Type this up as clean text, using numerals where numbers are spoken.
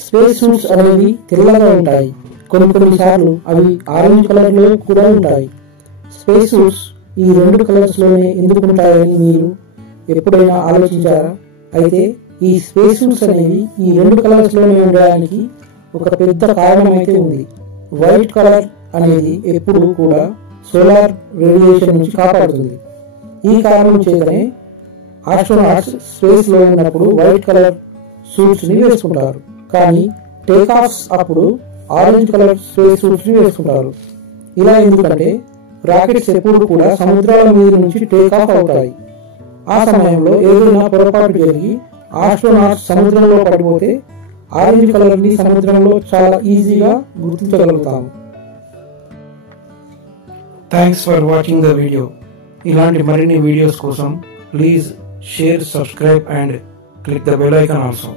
Space suits అనేవి తెల్లగా ఉంటాయి. కొన్నిసార్లు అవి ఆరెంజ్ కలర్ లో కూడా ఉంటాయి. స్పేస్ సూట్స్ ఈ రెండు కలర్స్ లోనే ఎందుకు ఉంటాయని మీరు ఎప్పుడైనా ఆలోచించారా? అయితే ఈ స్పేస్ సూట్స్ అనేవి ఈ రెండు కలర్స్ లోనే ఉండడానికి ఒక పెద్ద కారణం అయితే ఉంది. వైట్ కలర్ అనేది ఎప్పుడు కూడా సోలార్ రేడియేషన్ నుంచి కాపాడుతుంది. ఈ కారణం చేతనే ఆస్ట్రోనాట్స్ స్పేస్ లో ఉన్నప్పుడు వైట్ కలర్ సూట్స్ ని వేసుకుంటారు, కానీ టేక్ ఆఫ్స్ అప్పుడు ఆరెంజ్ కలర్ స్పేస్ సూట్స్ ని వేసుకుంటారు. ఇలా ఎందుకంటే రాకెట్స్ ఎప్పుడు కూడా సముద్రాల మీద నుంచి టేక్ ఆఫ్ అవుతాయి. ఆ సమయంలో ఏదైనా పొరపాటు జరిగి ఆస్ట్రోనాట్స్ సముద్రంలో పడిపోతే ఆరెంజ్ కలర్ ని సముద్రంలో చాలా ఈజీగా గుర్తించగలుగుతాము. Thanks for watching the video. ఇలాంటి మరిన్ని వీడియోస్ కోసం please share, subscribe and click the bell icon also.